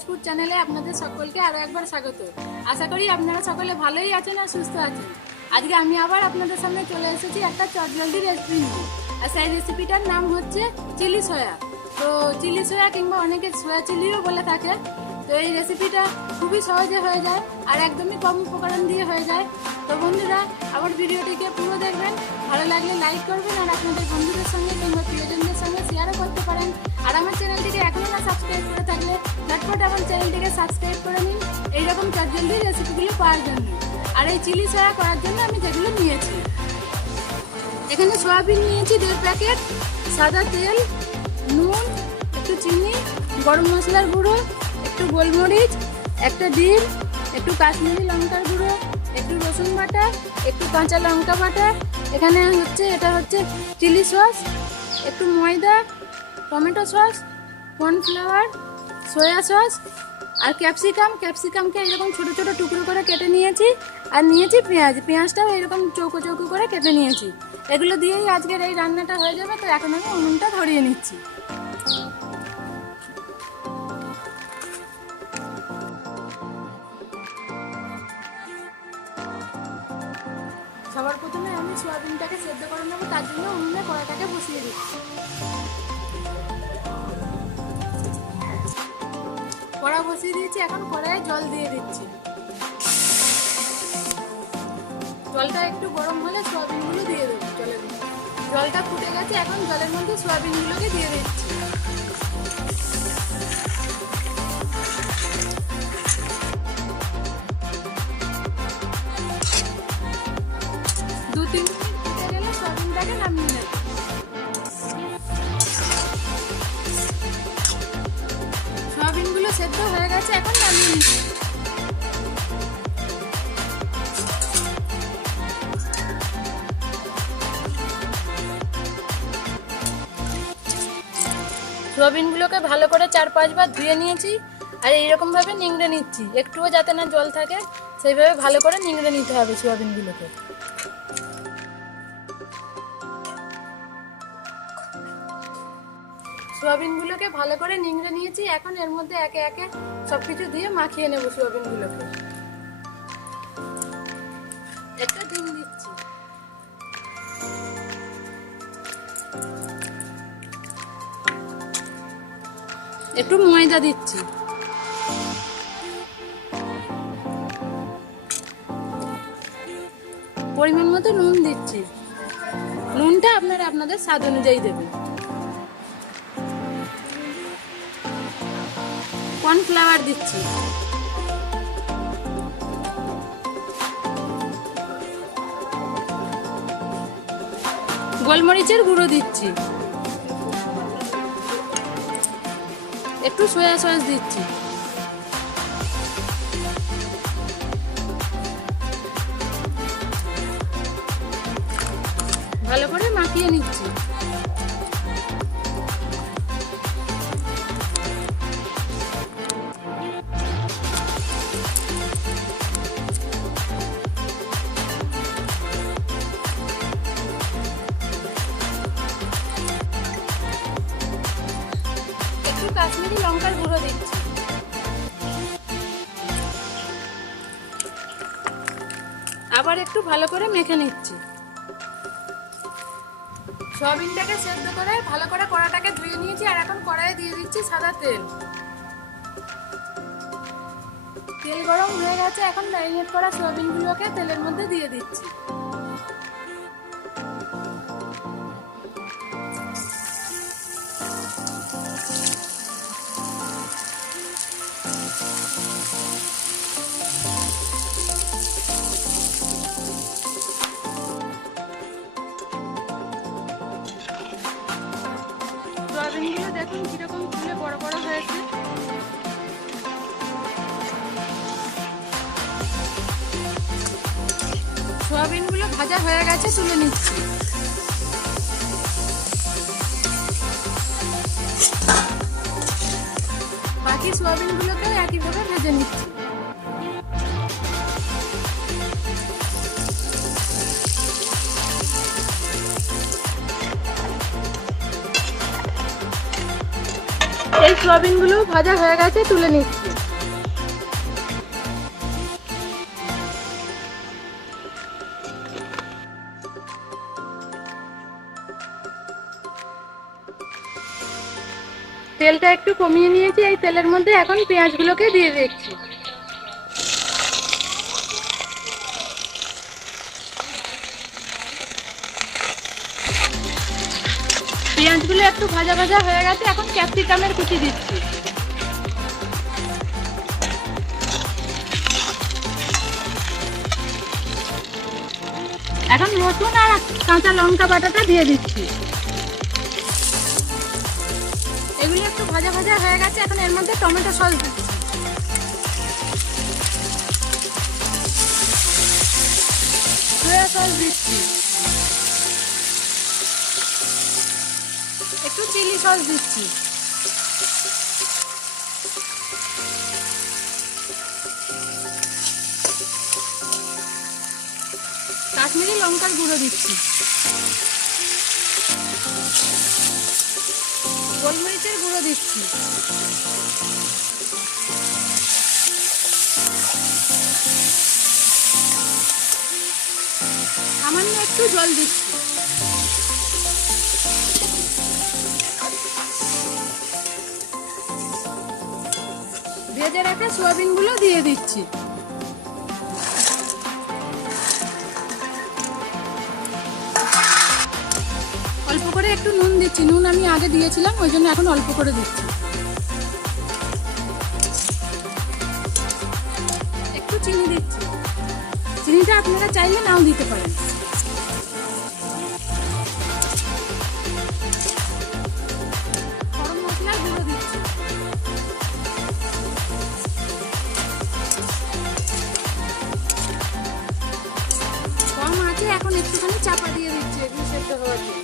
Village food চ্যানেলে আপনাদের সকলকে আরো একবার স্বাগত। আশা করি আপনারা সকলে ভালোই আছেন আর সুস্থ আছেন। আজকে আমি আবার আপনাদের সামনে চলে এসেছি একটা চটজলদি রেসিপি নিয়ে। আর সেই রেসিপিটার নাম হচ্ছে চিলি সয়া। তো চিলি সয়া কিংবা অনেকে সয়া চিলিও বলে থাকে। তো এই রেসিপিটা খুবই সহজে হয়ে যায় আর একদমই কম উপকরণ দিয়ে হয়ে যায়। তো বন্ধুরা, আমার ভিডিওটিকে পুরো দেখবেন, ভালো লাগলে লাইক করবেন আর আপনাদের বন্ধুদের সঙ্গে কিংবা প্রিয়জনদের সঙ্গে শেয়ারও করতে পারেন। আর আমার চ্যানেলটিকে এখনো না সাবস্ক্রাইব করে থাকলে ঝটপট আমার চ্যানেলটিকে সাবস্ক্রাইব করে নিন এইরকম চটজলদি রেসিপিগুলো পাওয়ার জন্য। আর এই চিলি সয়া করার জন্য আমি যেগুলো নিয়েছি, এখানে সয়াবিন নিয়েছি 1.5 প্যাকেট, সাদা তেল, নুন, একটু চিনি, গরম মশলার গুঁড়ো, একটু গোলমরিচ, একটা ডিম, একটু কাশ্মীরি লঙ্কার গুঁড়ো, একটু রসুন বাটা, একটু কাঁচা লঙ্কা বাটা, এখানে এটা হচ্ছে চিলি সস, একটু ময়দা, tomato sauce, cornflour, soya sauce আর ক্যাপসিকামকে এরকম ছোটো ছোটো টুকরো করে কেটে নিয়েছি। আর নিয়েছি পেঁয়াজটাও এরকম চৌকো চৌকো করে কেটে নিয়েছি। এগুলো দিয়েই আজকের এই রান্নাটা হয়ে যাবে। তো এখন আমি উনুনটা ধরিয়ে নিচ্ছি। সবার প্রথমে আমি সয়াবিনটাকে সেদ্ধ করে নেবো, তার জন্য উনুনে কড়াটাকে বসিয়ে দিচ্ছি। কড়া বসিয়ে দিয়েছি, এখন কড়াইয়ে জল দিয়ে দিচ্ছি। জলটা একটু গরম হলে সয়াবিনগুলো দিয়ে দেবো জলের মধ্যে। জলটা ফুটে গেছে, এখন জলের মধ্যে সয়াবিনগুলোকে দিয়ে দিচ্ছি। দু-তিন মিনিট ফুটে গেলে সয়াবিনটাকে নামিয়ে নেব। সয়াবিনগুলো সেদ্ধ হয়ে গেছে, এখন নামিয়ে নিচ্ছি। সয়াবিনগুলোকে ভালো করে 4-5 বার ধুয়ে নিয়েছি আর এইরকমভাবে নিংড়ে নিচ্ছি। একটুও যাতে না জল থাকে সেইভাবে ভালো করে নিংড়ে নিতে হবে সয়াবিনগুলোকে। সয়াবিনগুলোকে ভালো করে নিংড়ে নিয়েছি, এখন এর মধ্যে একে একে সবকিছু দিয়ে মাখিয়ে নেব সয়াবিনগুলোকে। একটা ডিম দিচ্ছি, একটু ময়দা দিচ্ছি, পরিমাণ মতো নুন দিচ্ছি। নুনটা আপনারা আপনাদের স্বাদ অনুযায়ী দেবেন। কর্নফ্লাওয়ার দিচ্ছি, গোলমরিচের গুঁড়ো দিচ্ছি, একটু সয়া সস দিচ্ছি, ভালো করে মাখিয়ে নিচ্ছি। একটু কাশ্মীরি লঙ্কার গুঁড়ো দিচ্ছি, আবার একটু ভালো করে মেখে নিচ্ছি। সয়াবিনটাকে সেদ্ধ করে ভালো করে কড়াটাকে ধুয়ে নিয়েছি আর এখন কড়াইয়ে দিয়ে দিচ্ছি সাদা তেল। তেল গরম হয়ে গেছে, এখন ম্যারিনেট করা সয়াবিনগুলোকে তেলের মধ্যে দিয়ে দিচ্ছি। সয়াবিনগুলো দেখুন কিরকম ফুলে বড় বড় হয়েছে। সয়াবিনগুলো ভাজা হয়ে গেছে, তুলে নিচ্ছি। বাকি সয়াবিনগুলোকেও একইভাবে ভেজে নিচ্ছি। এই সয়াবিনগুলো ভাজা হয়ে গেছে, তুলে নিচ্ছি। তেলটা একটু কমিয়ে নিয়েছি, এই তেলের মধ্যে এখন পেঁয়াজগুলোকে দিয়ে দিচ্ছি। পেঁয়াজগুলো একটু ভাজা ভাজা হয়ে গেছে, এখন ক্যাপসিকামের কুচি দিচ্ছি। এখন রসুন আর কাঁচা লঙ্কা বাটাটা দিয়ে দিচ্ছি। এগুলো একটু ভাজা ভাজা হয়ে গেছে, এখন এর মধ্যে টমেটো সস দিচ্ছি। সয়া সস দিচ্ছি, একটু চিলি সস দিচ্ছি, কাশ্মীরি লঙ্কার গুঁড়ো দিচ্ছি, গোলমরিচের গুঁড়ো দিচ্ছি, সামান্য একটু জল দিচ্ছি। ভেজে রাখা সোয়াবিন গুলো দিয়ে দিচ্ছি। অল্প করে একটু নুন দিচ্ছি, নুন আমি আগে দিয়েছিলাম, ওই জন্য এখন অল্প করে দিচ্ছি। একটু চিনি দিচ্ছি, চিনিটা আপনারা চাইলে নাও দিতে পারেন। গরম মশলার গুঁড়ো দিচ্ছি, কম আছে, এখন একটুখানি চাপা দিয়ে দিচ্ছি এগুলো সেদ্ধ হওয়ার জন্য।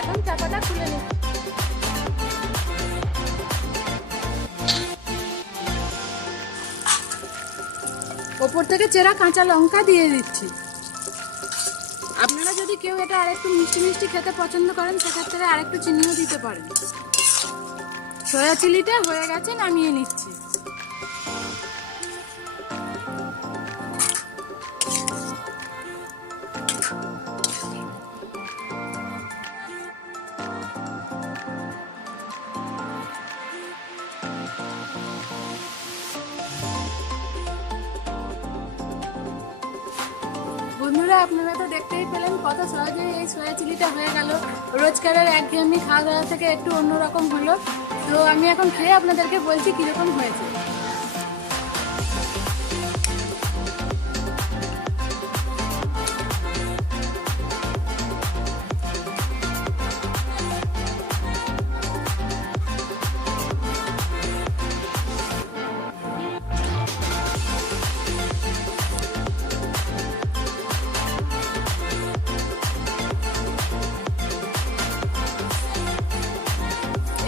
এখন চাপাটা খুলে নিচ্ছি। ওপর থেকে চেরা কাঁচা লঙ্কা দিয়ে দিচ্ছি। আপনারা যদি কেউ এটা আরেকটু মিষ্টি মিষ্টি খেতে পছন্দ করেন, সেক্ষেত্রে আরেকটু চিনিও দিতে পারেন। সয়া চিলিটা হয়ে গেছে, নামিয়ে নিচ্ছি। বন্ধুরা, আপনারা তো দেখতেই পেলেন কত সহজে এই সয়া চিলিটা হয়ে গেল। রোজকারের একঘেয়েমি খাওয়া দাওয়া থেকে একটু অন্যরকম হলো। তো আমি এখন খেয়ে আপনাদেরকে বলছি কিরকম হয়েছে।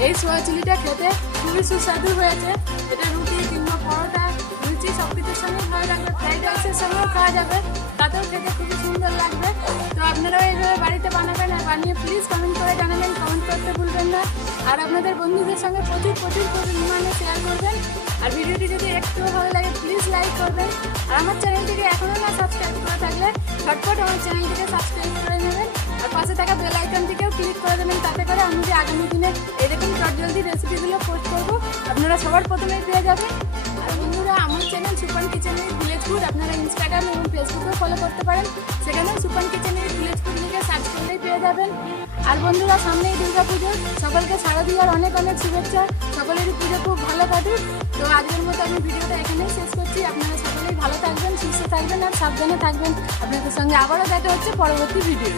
এই সোয়া চিলিটা খেতে খুবই সুস্বাদু হয়েছে। এটা রুটি কিংবা পরোটা, লুচি সব কিছুর সঙ্গে ভালো লাগবে, ফ্রাইড রাইসের সঙ্গেও খাওয়া যাবে, তাতেও খেতে খুবই সুন্দর লাগবে। তো আপনারাও এইভাবে বাড়িতে বানাবেন, আর বানিয়ে প্লিজ কমেন্ট করে জানাবেন, কমেন্ট করতে ভুলবেন না। আর আপনাদের বন্ধুদের সঙ্গে প্রচুর পরিমাণে শেয়ার করবেন। আর ভিডিওটি যদি একটু ভালো লাগে প্লিজ লাইক করবেন। আর আমার চ্যানেলটিকে এখনও না সাবস্ক্রাইব করে থাকলে ঝটপট আমার চ্যানেলটিকে সাবস্ক্রাইব করে নেবেন, আর পাশে থাকা বেল আইকনটিকেও ক্লিক করে দেবেন। তাতে করে আমি যে আগামী দিনে এরকম চটজলদি রেসিপিগুলো পোস্ট করবো, আপনারা সবার প্রথমেই পেয়ে যাবেন। আর বন্ধুরা, আমার চ্যানেল সুপার কিচেনের ভিলেজ ফুড আপনারা ইনস্টাগ্রাম এবং ফেসবুকেও ফলো করতে পারেন, সেখানেও সুপার কিচেনের ভিলেজ ফুড লিখে সার্চ করলেই পেয়ে যাবেন। আর বন্ধুরা, সামনেই দুর্গা পুজো, সকলকে শারদীয়ার অনেক অনেক শুভেচ্ছা। সকলেরই পুজো খুব ভালো কাটুক। তো আজকের মতো আমি ভিডিওটা এখানেই শেষ করছি। আপনারা সকলেই ভালো থাকবেন, সুস্থ থাকবেন আর সাবধানে থাকবেন। আপনাদের সঙ্গে আবারও দেখা হচ্ছে পরবর্তী ভিডিও।